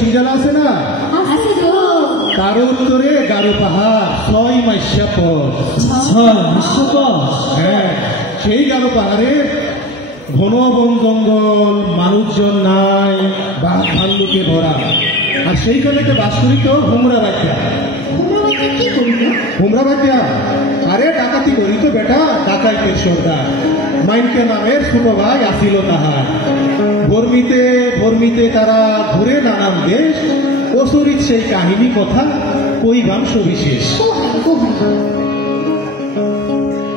সিঙ্গালা আছে না, তার উত্তরে গারো পাহাড় 6 মাইশা পথ। হ্যাঁ, সেই গারো পাহাড়ে ঘন বন জঙ্গল, মানুষজন নাই, বাঘ ভাল্লুকে ভরা। আর সেইখানে বাস করিত হুমরা বাচ্চা। হুমরা বাচ্চা আরে ডাকাতি করিত বেটা, ডাকাইতের সর্দার মাইনকে নামের ছোট ভাই আসিল তাহার। ভর্মিতে তারা ঘুরে নানান দেশ, অসরিত সেই কাহিনী কথা কইবাম সবিশেষ।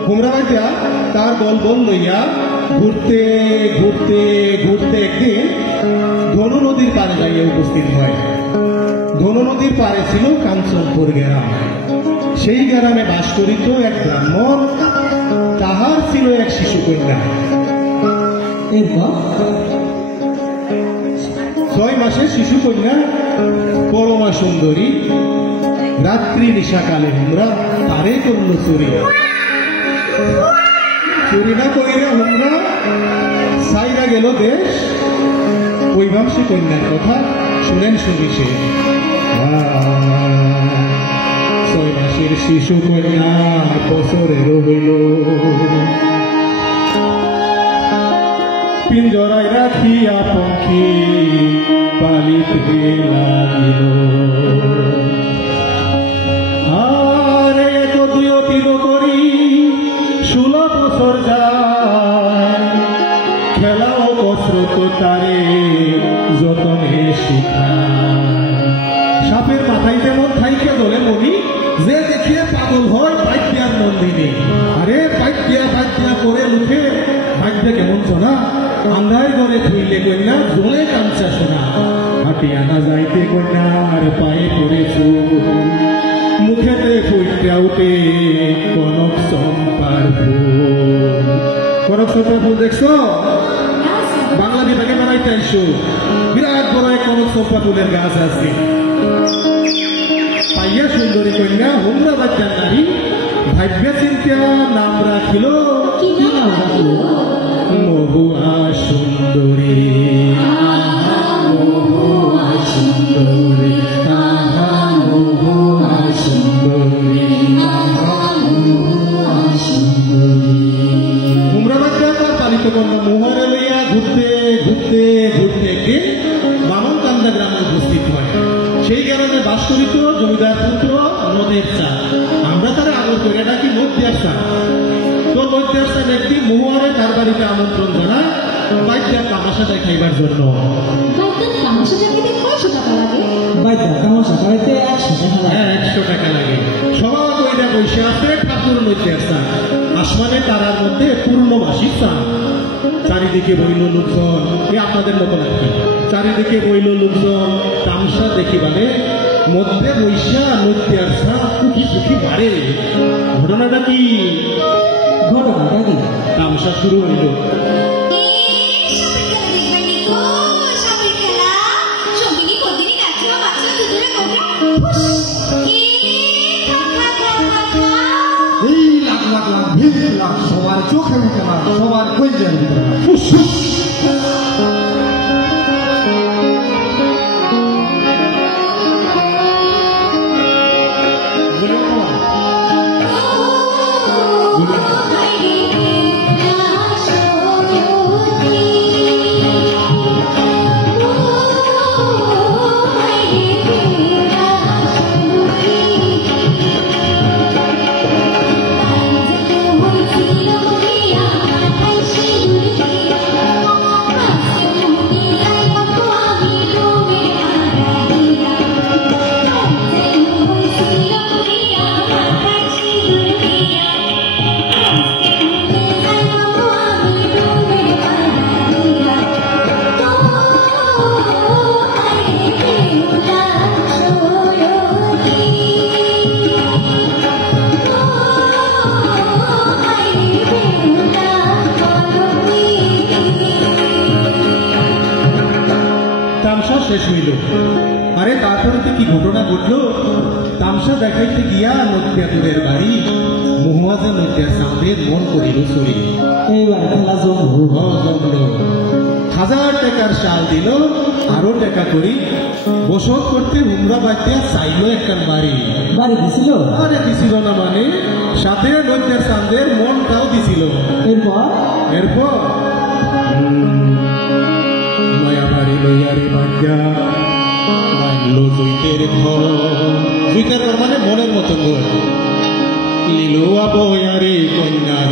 হুমরা বাচ্চা তার বল লইয়া ঘুরতে ঘুরতে ঘুরতে একদিন ধনু নদীর পারে যাইয়া উপস্থিত হয়। ধনু নদীর পারে ছিল কাঞ্চনপুর গ্রাম। সেই গ্রামে বাস করিত এক ব্রাহ্মণ, তাহার ছিল এক শিশু কন্যা। 6 মাসের শিশু কন্যা পরমা সুন্দরী। রাত্রি নিশাকালে হুমরা তারে করল চুরি। চুরি না করিয়া হুমরা সাইরা গেল দেশ। কইবাম সে কন্যার কথা, শুনেন সবিশেষ। 6 মাসের শিশু কন্যা বছরের হইল, পিঞ্জরায় রাখিয়া পঙ্খী পালিতে লাগিল। আরে এত দুই অতীত করি 16 বছর যায়, খেলা ও কসরত তারে যতনে শিখায়। সাপের মাথায় যেমন থাইকে দলে মনি, যে দেখিয়ে পাগল হয় পাইত্যার নন্দিনী। আরে পাইত্যা করে মুখে ভাগ্যে কেমন শোনা, আন্ধার ঘরে থইলে কন্যা জলে কাঞ্চা শোনা। হাঁটিয়া না যাইতে কন্যার পায়ে পড়েছু, মুখেতে ফুটটা উঠে কনক চম্পার ফুল। কনক চম্পার ফুল দেখছো? বাংলা বিভাগে বানাইতে আইসো, বিরাট বড় এক কনক চম্পা ফুলের গাছ আছে। পাইয়া সুন্দরী কন্যা হুমরা বাচ্চার নারী ভাগ্য চিন্তা নাম রাখিল মহুয়া সুন্দরী। মহুয়া সুন্দরী, মহুয়া সুন্দরী, হুমরা বাচ্চা তার পালিত কন্যা মোহরে লইয়া ঘুরতে ঘুরতে ঘুরতে একদিন বামনকান্দা গ্রামে উপস্থিত হয়। সেই গ্রামে বাস করিত জমিদার পুত্র নদের চা। আমরা তারা আগর করে ডাকি নদিয়ার চা। তো নদিয়ার চা ব্যক্তি মহুয়ারে তার বাড়িতে আমন্ত্রণ জানায় বাইদার তামাশা দেখাইবার জন্য। 100 টাকা লাগে। সবাই কইরা বসে আছে ঠাকুর নদিয়ার চা। আসমানে তারার মধ্যে পূর্ণবাসী চা। চারিদিকে বইল লোকজন, আপনাদের মতো নাকি? চারিদিকে বইল লোকজন তামসা দেখিবারে, মধ্যে বৈশা নদিয়ার চা কুকি কুকি বাড়ে। ঘটনাটা কি? তামসা শুরু হইল। সবার চোখে মুখে না, সবার কইজার ভিতরে না। শেষ হইল। আরে তারপরে তো কি ঘটনা ঘটলো? তামসা দেখাইতে গিয়া নদিয়াতুরের বাড়ি মহুয়াজা নদিয়ার সামনের মন করিল চুরি। এইবার খেলা জমল। 1000 টাকার শাল দিল, আরো দেখা করি বসত করতে হুমরা বাড়তে চাইলো একটা বাড়ি বাড়ি দিছিল আরে দিছিল না মানে সাথে নৈত্যের চাঁদের মনটাও দিছিল এরপর এরপর মায়া বাড়ি লইয়ারে বাজ্ঞা মানলো জুইতের ঘর জুইতের ঘর মানে মনের মতো ঘর লিলুয়া বয়ারে কন্যার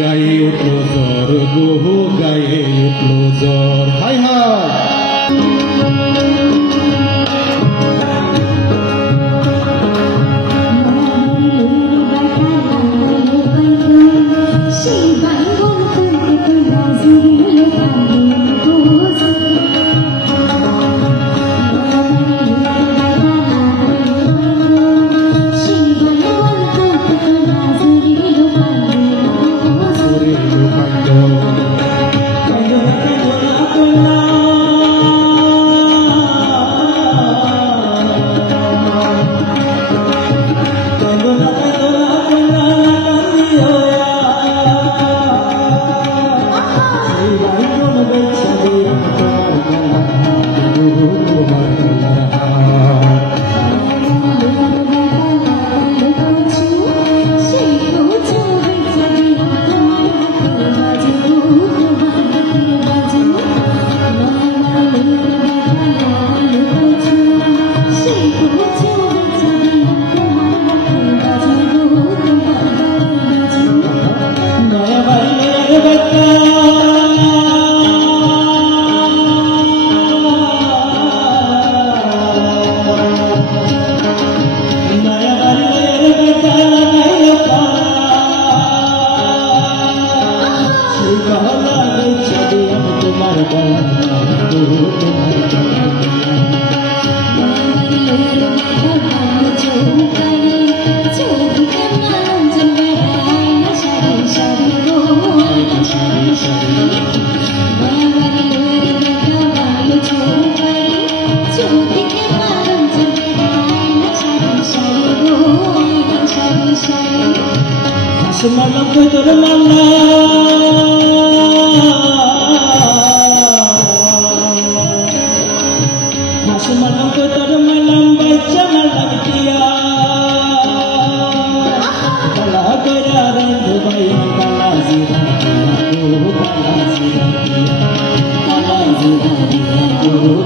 গায়ে উঠলো জ্বর গো গায়ে উঠলো জ্বর high high Semalam ku terlana semalam ku termalam baca malam dia kala keraran Dubai kala zira kala zira kala zira